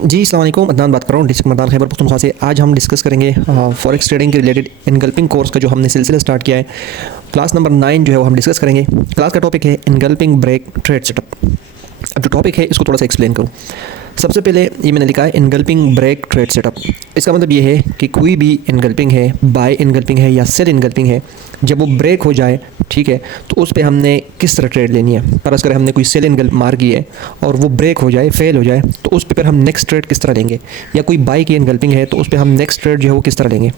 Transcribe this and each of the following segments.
जी अस्सलाम वालेकुम, अदनान बात कर रहा हूँ डिस्ट्रिक्ट मरदान खैबर पख्तूनख्वा से। आज हम डिस्कस करेंगे फॉरेक्स ट्रेडिंग के रिलेटेड इनगल्पिंग कोर्स का जो हमने सिलसिला स्टार्ट किया है। क्लास नंबर 9 जो है वो हम डिस्कस करेंगे। क्लास का टॉपिक है इनगल्पिंग ब्रेक ट्रेड सेटअप। अब जो टॉपिक है इसको थोड़ा सा एक्सप्लेन करूँ। सबसे पहले ये मैंने लिखा है इनगल्पिंग ब्रेक ट्रेड सेटअप। इसका मतलब ये है कि कोई भी इनगल्पिंग है, बाय इनगल्पिंग है या सेल इनगल्पिंग है, जब वो ब्रेक हो जाए, ठीक है, तो उस पर हमने किस तरह ट्रेड लेनी है। पर अगर हमने कोई सेल इनगल्प मार की है और वो ब्रेक हो जाए, फेल हो जाए, तो उस पर हम नेक्स्ट ट्रेड किस तरह लेंगे, या कोई बाय की इनगल्पिंग है तो उस पर हम नेक्स्ट ट्रेड जो है वो किस तरह लेंगे।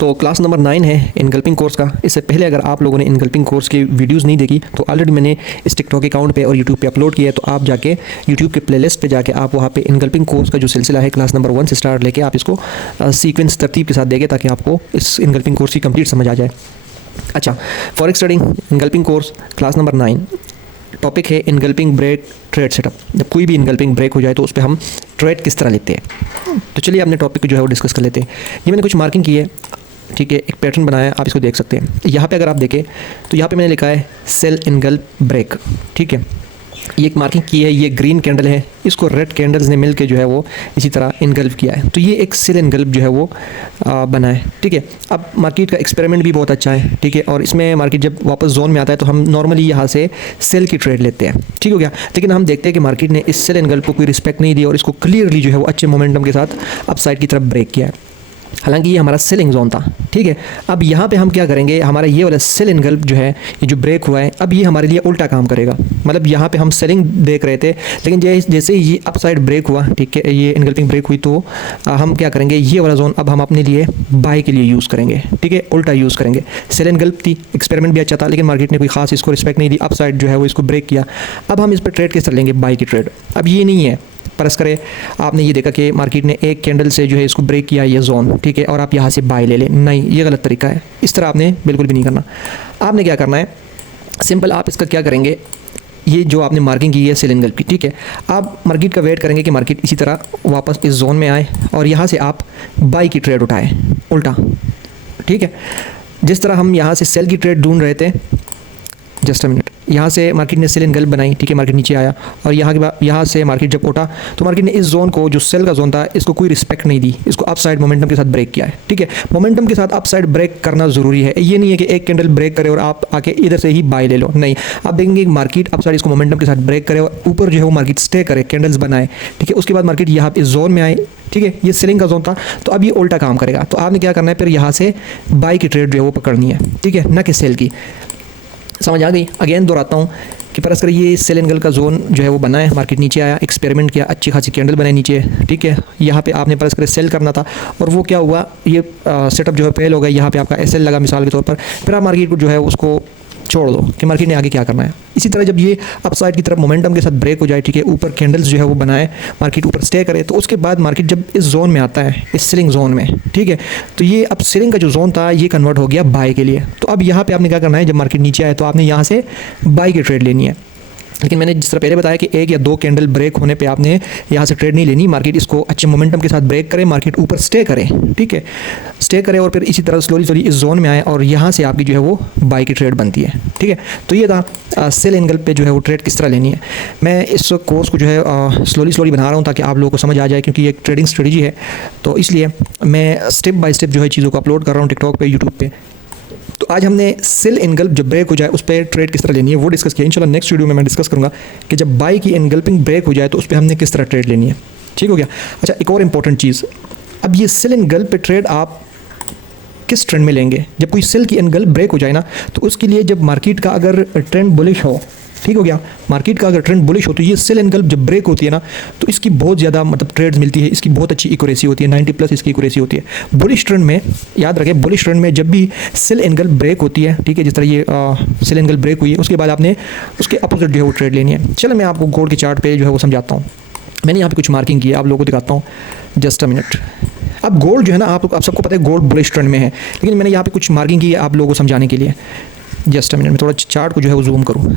तो क्लास नंबर 9 है इनगल्पिंग कोर्स का। इससे पहले अगर आप लोगों ने इनगल्पिंग कोर्स की वीडियोस नहीं देखी तो ऑलरेडी मैंने इस टिकटॉक अकाउंट पे और यूट्यूब पे अपलोड किया है, तो आप जाके यूट्यूब के प्लेलिस्ट पे जाके आप वहाँ पे इनगल्पिंग कोर्स का जो सिलसिला है क्लास नंबर 1 से स्टार्ट लेके आप इसको सीक्वेंस तरतीब के साथ देखें ताकि आपको इस इनगल्पिंग कोर्स की कंप्लीट समझ आ जाए। अच्छा, forex trading engulfing course class number 9, topic है इनगल्पिंग ब्रेक ट्रेड सेटअप। जब कोई भी इनगल्पिंग ब्रेक हो जाए तो उस पर हम ट्रेड किस तरह लेते हैं। तो चलिए अपने टॉपिक जो है वो डिस्कस कर लेते हैं। ये मैंने कुछ मार्किंग की है, ठीक है, एक पैटर्न बनाया है, आप इसको देख सकते हैं। यहाँ पे अगर आप देखें तो यहाँ पे मैंने लिखा है सेल इनगल्प ब्रेक, ठीक है। ये एक मार्किंग की है, ये ग्रीन कैंडल है, इसको रेड कैंडल्स ने मिलके जो है वो इसी तरह इनगल्प किया है, तो ये एक सेल इनगल्प जो है वो बना है, ठीक है। अब मार्केट का एक्सपेरिमेंट भी बहुत अच्छा है, ठीक है, और इसमें मार्केट जब वापस जोन में आता है तो हम नॉर्मली यहाँ से सेल की ट्रेड लेते हैं, ठीक हो गया। लेकिन हम देखते हैं कि मार्केट ने इस सेल इनगल्प को कोई रिस्पेक्ट नहीं दी और इसको क्लियरली जो है वो अच्छे मोमेंटम के साथ अपसाइड की तरफ ब्रेक किया है। हालांकि ये हमारा सेलिंग जोन था, ठीक है। अब यहाँ पे हम क्या करेंगे, हमारा ये वाला सेल इनगल्प जो है, ये जो ब्रेक हुआ है, अब ये हमारे लिए उल्टा काम करेगा। मतलब यहाँ पे हम सेलिंग देख रहे थे, लेकिन जैसे ही ये अपसाइड ब्रेक हुआ, ठीक है, ये इनगल्पिंग ब्रेक हुई, तो हम क्या करेंगे, ये वाला जोन अब हम अपने लिए बाय के लिए यूज़ करेंगे, ठीक है, उल्टा यूज़ करेंगे। सेल इनगल्प थी, एक्सपेरिमेंट भी अच्छा था, लेकिन मार्केट ने कोई खास इसको रिस्पेक्ट नहीं दी, अपसाइड जो है वो इसको ब्रेक किया। अब हम इस पर ट्रेड किस तरह लेंगे, बाय की ट्रेड। अब ये नहीं है परस करे, आपने ये देखा कि मार्केट ने एक कैंडल से जो है इसको ब्रेक किया ये जोन, ठीक है, और आप यहाँ से बाय ले लें, नहीं, ये गलत तरीका है। इस तरह आपने बिल्कुल भी नहीं करना। आपने क्या करना है, सिंपल आप इसका क्या करेंगे, ये जो आपने मार्किंग की है सेल इनगल्प की, ठीक है, आप मार्केट का वेट करेंगे कि मार्केट इसी तरह वापस इस जोन में आए और यहाँ से आप बाय की ट्रेड उठाएँ उल्टा, ठीक है। जिस तरह हम यहाँ से सेल की ट्रेड ढूंढ रहे थे, जस्ट अ मिनट, यहाँ से मार्केट ने सेल इनगल्प बनाई, ठीक है, मार्केट नीचे आया और यहाँ के बाद यहाँ से मार्केट जब उठा तो मार्केट ने इस जोन को, जो सेल का जोन था, इसको कोई रिस्पेक्ट नहीं दी, इसको अप साइड मोमेंटम के साथ ब्रेक किया है, ठीक है। मोमेंटम के साथ अप साइड ब्रेक करना ज़रूरी है। ये नहीं है कि एक कैंडल ब्रेक करे और आप आके इधर से ही बाय ले लो, नहीं, आप देखेंगे मार्केट अप साइड इसको मोमेंटम के साथ ब्रेक करे और ऊपर जो है वो मार्केट स्टे करे, कैंडल्स बनाए, ठीक है। उसके बाद मार्केट यहाँ इस जोन में आए, ठीक है, ये सेलिंग का जोन था, तो अब ये उल्टा काम करेगा। तो आपने क्या करना है, फिर यहाँ से बाय की ट्रेड जो है वो पकड़नी है, ठीक है, ना कि सेल की। समझ आ गई। अगेन दोहराता हूँ कि परस्पर ये सेल इनगल्प का जोन जो है वो बना है, मार्केट नीचे आया, एक्सपेरिमेंट किया, अच्छी खासी कैंडल बनाई नीचे, ठीक है। यहाँ पे आपने परस्पर सेल करना था और वो क्या हुआ, ये सेटअप जो है फेल हो गया। यहाँ पे आपका एसएल लगा मिसाल के तौर पर, फिर आप मार्केट को जो है उसको छोड़ दो कि मार्केट ने आगे क्या करना है। इसी तरह जब ये अपसाइड की तरफ मोमेंटम के साथ ब्रेक हो जाए, ठीक है, ऊपर कैंडल्स जो है वो बनाए, मार्केट ऊपर स्टे करे, तो उसके बाद मार्केट जब इस जोन में आता है, इस सेलिंग जोन में, ठीक है, तो ये अब सेलिंग का जो जोन था ये कन्वर्ट हो गया बाय के लिए। तो अब यहाँ पे आपने क्या करना है, जब मार्केट नीचे आए तो आपने यहाँ से बाय की ट्रेड लेनी है। लेकिन मैंने जिस तरह पहले बताया कि एक या दो कैंडल ब्रेक होने पे आपने यहाँ से ट्रेड नहीं लेनी, मार्केट इसको अच्छे मोमेंटम के साथ ब्रेक करे, मार्केट ऊपर स्टे करे, ठीक है, स्टे करे और फिर इसी तरह स्लोली इस जोन में आए और यहाँ से आपकी जो है वो बाय की ट्रेड बनती है, ठीक है। तो ये था सेल इनगल्प पे जो है वो ट्रेड किस तरह लेनी है। मैं इस कोर्स को जो है स्लोली बना रहा हूँ ताकि आप लोगों को समझ आ जाए, क्योंकि ये एक ट्रेडिंग स्ट्रेटजी है, तो इसलिए मैं स्टेप बाय स्टेप जो है चीज़ों को अपलोड कर रहा हूँ टिकटॉक पे, यूट्यूब पे। तो आज हमने सेल इनगल्प जब ब्रेक हो जाए उस पर ट्रेड किस तरह लेनी है वो डिस्कस किया। इंशाल्लाह नेक्स्ट वीडियो में मैं डिस्कस करूंगा कि जब बाय की इनगल्पिंग ब्रेक हो जाए तो उस पर हमने किस तरह ट्रेड लेनी है, ठीक हो गया। अच्छा, एक और इंपॉर्टेंट चीज़, अब ये सेल इनगल्प पे ट्रेड आप किस ट्रेंड में लेंगे। जब कोई सेल की इनगल्प ब्रेक हो जाए ना, तो उसके लिए जब मार्केट का अगर ट्रेंड बुलिश हो, ठीक हो गया, मार्केट का अगर ट्रेंड बुलिश हो तो ये सेल इनगल्प जब ब्रेक होती है ना, तो इसकी बहुत ज़्यादा मतलब ट्रेड्स मिलती है, इसकी बहुत अच्छी एक्यूरेसी होती है, 90+ इसकी एक्यूरेसी होती है। बुलिश ट्रेंड में याद रखें, बुलिश ट्रेंड में जब भी सेल इनगल्प ब्रेक होती है, ठीक है, जिस तरह ये सेल इनगल्प ब्रेक हुई है, उसके बाद आपने उसके अपोजिट जो है वो ट्रेड लेनी है। चलो मैं आपको गोल्ड के चार्ट पे जो है वो समझाता हूँ। मैंने यहाँ पे कुछ मार्किंग की है, आप लोगों को दिखाता हूँ, जस्ट अ मिनट। अब गोल्ड जो है ना, आप सबको पता है गोल्ड बुलिश ट्रेंड में है, लेकिन मैंने यहाँ पे कुछ मार्किंग की है आप लोगों को समझाने के लिए। जस्ट अ मिनट, मैं थोड़ा चार्ट को जो है वो जूम करूँ।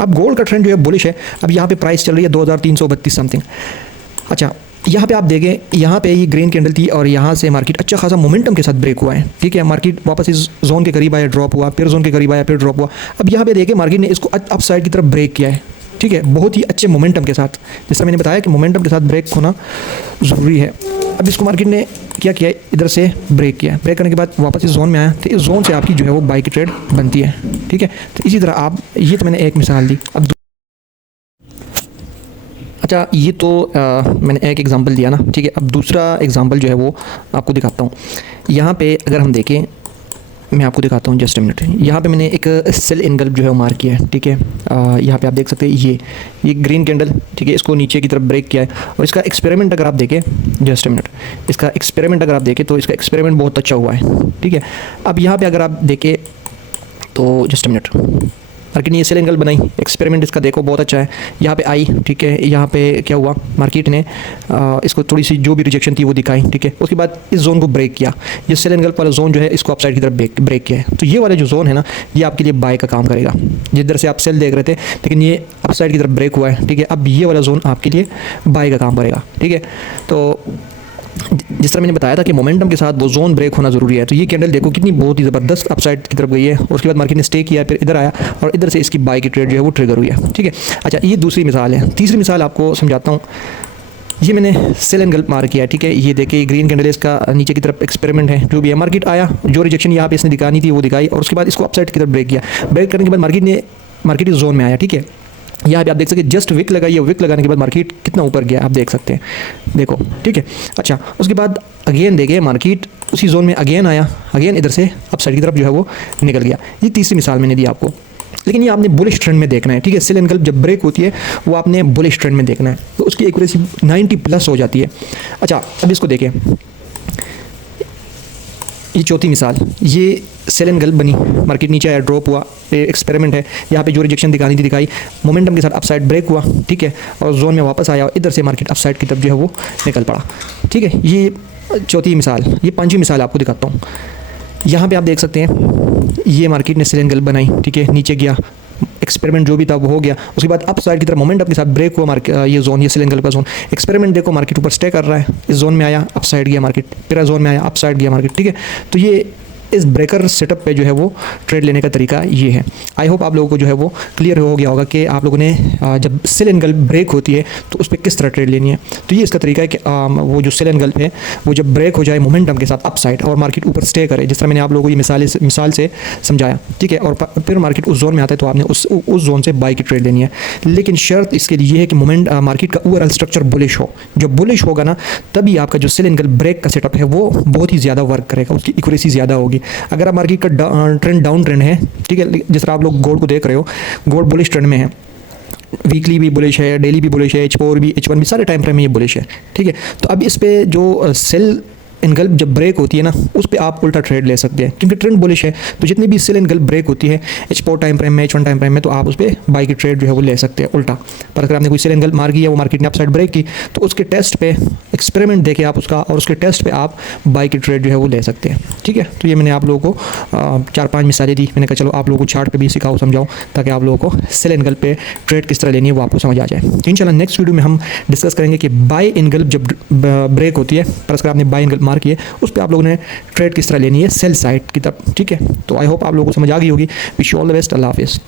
अब गोल्ड का ट्रेंड जो है बुलिश है। अब यहाँ पे प्राइस चल रही है 2332 समथिंग। अच्छा, यहाँ पे आप देखें, यहाँ पे ये ग्रीन कैंडल थी और यहाँ से मार्केट अच्छा खासा मोमेंटम के साथ ब्रेक हुआ है, ठीक है। मार्केट वापस इस जोन के करीब आया, ड्रॉप हुआ, फिर जोन के करीब आया, फिर ड्रॉप हुआ। अब यहाँ पे देखें मार्केट ने इसको अप साइड की तरफ ब्रेक किया है, ठीक है, बहुत ही अच्छे मोमेंटम के साथ। जैसा मैंने बताया कि मोमेंटम के साथ ब्रेक होना ज़रूरी है। अब इसको मार्केट ने क्या किया, इधर से ब्रेक किया, ब्रेक करने के बाद वापस इस जोन में आया, तो इस जोन से आपकी जो है वो बाई की ट्रेड बनती है। ठीक है, तो इसी तरह आप, ये तो मैंने एक मिसाल दी। अब अच्छा, ये तो मैंने एक एग्जांपल दिया ना, ठीक है। अब दूसरा एग्जांपल जो है वो आपको दिखाता हूँ। यहाँ पे अगर हम देखें, मैं आपको दिखाता हूँ, जस्ट अ मिनट। यहाँ पे मैंने एक सेल इनगल्प जो है वो मार्क किया है, ठीक है। यहाँ पे आप देख सकते हैं ये ग्रीन कैंडल, ठीक है, इसको नीचे की तरफ ब्रेक किया है। और इसका एक्सपेरिमेंट अगर आप देखें, जस्ट अ मिनट, इसका एक्सपेरिमेंट अगर आप देखें तो इसका एक्सपेरिमेंट बहुत अच्छा हुआ है, ठीक है। अब यहाँ पर अगर आप देखें तो जस्ट अ मिनट, मार्केट ने ये सेल एंगल बनाई, एक्सपेरिमेंट इसका देखो बहुत अच्छा है। यहाँ पे आई, ठीक है, यहाँ पे क्या हुआ, मार्केट ने इसको थोड़ी सी जो भी रिजेक्शन थी वो दिखाई, ठीक है। उसके बाद इस जोन को ब्रेक किया, ये सेल एंगल वाला जोन जो है इसको अपसाइड की तरफ ब्रेक किया है। तो ये वाला जो जोन है ना, ये आपके लिए बाय का काम करेगा। जिधर से आप सेल देख रहे थे, लेकिन ये अपसाइड की तरफ ब्रेक हुआ है, ठीक है। अब ये वाला जोन आपके लिए बाय का काम करेगा, ठीक है। तो जिस तरह मैंने बताया था कि मोमेंटम के साथ वो जोन ब्रेक होना ज़रूरी है। तो ये कैंडल देखो कितनी बहुत ही ज़बरदस्त अपसाइड की तरफ गई है, और उसके बाद मार्केट ने स्टे किया, फिर इधर आया और इधर से इसकी बाई की ट्रेड जो है वो ट्रिगर हुई है, ठीक है। अच्छा, ये दूसरी मिसाल है। तीसरी मिसाल आपको समझाता हूँ। ये मैंने सेल एंड गल्प मार किया है, ठीक है। ये देखिए ग्रीन कैंडल, इसका नीचे की तरफ एक्सपेरिमेंट है, जो भी है। मार्केट आया, जो रिजेक्शन यहाँ पे इसने दिखानी थी वो दिखाई, और उसके बाद इसको अपसाइड की तरफ ब्रेक किया। ब्रेक करने के बाद मार्केट इस जोन में आया, ठीक है। यहाँ पे आप देख सकते हैं, जस्ट विक लगाई है, विक लगाने के बाद मार्केट कितना ऊपर गया आप देख सकते हैं, देखो, ठीक है। अच्छा, उसके बाद अगेन देखिए मार्केट उसी जोन में अगेन आया, अगेन इधर से अपसाइड की तरफ जो है वो निकल गया। ये तीसरी मिसाल मैंने दी आपको, लेकिन ये आपने बुलिश ट्रेंड में देखना है, ठीक है। सेल एंड गल्प जब ब्रेक होती है वो आपने बुलिश ट्रेंड में देखना है, तो उसकी एक्यूरेसी 90+ हो जाती है। अच्छा, अब इसको देखें, ये चौथी मिसाल, ये सेल एंड गल्प बनी, मार्केट नीचे आया, ड्रॉप हुआ, एक्सपेरिमेंट है। यहाँ पे जो रिजेक्शन दिखानी थी दिखाई, मोमेंटम के साथ अपसाइड ब्रेक हुआ, ठीक है, और जोन में वापस आया, और इधर से मार्केट अपसाइड की तरफ जो है वो निकल पड़ा, ठीक है। ये चौथी मिसाल। ये पांचवी मिसाल आपको दिखाता हूँ। यहाँ पे आप देख सकते हैं, ये मार्केट ने सेल एंड गल्प बनाई, ठीक है, नीचे गया, एक्सपेरिमेंट जो भी था वो हो गया। उसके बाद अप साइड की तरफ मोमेंटम के साथ ब्रेक हुआ मार्केट, ये जोन, ये सेल एंड गल्प का जोन। एक्सपेरिमेंट देखो, मार्केट ऊपर स्टे कर रहा है, इस जोन में आया, अप साइड गया मार्केट, फिर जोन में आया, अप साइड गया मार्केट, ठीक है। तो ये इस ब्रेकर सेटअप पे जो है वो ट्रेड लेने का तरीका ये है। आई होप आप लोगों को जो है वो क्लियर हो गया होगा कि आप लोगों ने जब सेल एंड गल्प ब्रेक होती है तो उस पर किस तरह ट्रेड लेनी है। तो ये इसका तरीका है कि वो जो सेल एंड गल्प है वो जब ब्रेक हो जाए मोमेंटम के साथ अप साइड, और मार्केट ऊपर स्टे करे, जिस तरह मैंने आप लोगों को ये मिसाल से समझाया, ठीक है। और फिर मार्केट उस जोन में आता है तो आपने उस जोन से बाई की ट्रेड लेनी है। लेकिन शर्त इसके लिए है कि मार्केट का ओवरऑल स्ट्रक्चर बुलिश हो। जब बुलिश होगा ना, तभी आपका जो सेल एंड गल्प ब्रेक का सेटअप है वो बहुत ही ज़्यादा वर्क करेगा, उसकी एक्यूरेसी ज़्यादा होगी। अगर आप मार्केट का ट्रेंड डाउन ट्रेंड है, ठीक है, जिस तरह आप लोग गोल्ड को देख रहे हो, गोल्ड बुलिश ट्रेंड में है, वीकली भी बुलिश है, डेली भी बुलिश है, H4 भी, H1 भी, सारे टाइम फ्रेम में ये बुलिश है, ठीक है। तो अब इस पे जो सेल एंड गल्प जब ब्रेक होती है ना, उस पर आप उल्टा ट्रेड ले सकते हैं, क्योंकि ट्रेंड बुलिश है। तो जितनी भी सेल एंड गल्प ब्रेक होती है H4 टाइम फ्रेम में, H1 टाइम फ्रेम में, तो आप उस पर बाई की ट्रेड जो है वो ले सकते हैं उल्टा। पर अगर आपने कोई सेल एंड गल्प मार की है, वो मार्केट ने अपसाइड ब्रेक की, तो उसके टेस्ट पे एक्सपेरिमेंट देखे आप उसका, और उसके टेस्ट पे आप बाई की ट्रेड जो है वो ले सकते हैं, ठीक है। तो ये मैंने आप लोगों को 4-5 मिसालें दी। मैंने कहा चलो आप लोगों को चार्ट पे भी सिखाओ, समझाओ, ताकि आप लोगों को सेल एंड गल्प पे ट्रेड किस तरह लेनी है वो आपको समझ आ जाए। तो इंशाल्लाह नेक्स्ट वीडियो में हम डिस्कस करेंगे कि बाई इन गल्प जब ब्रेक होती है, पर अगर आपने बाई इन गल्प मार की है, उस पर आप लोगों ने ट्रेड किस तरह लेनी है सेल साइड की तरफ, ठीक है। तो आई होप आप लोगों को समझ आ गई होगी। Wish you all the best. अल्लाह हाफिज़।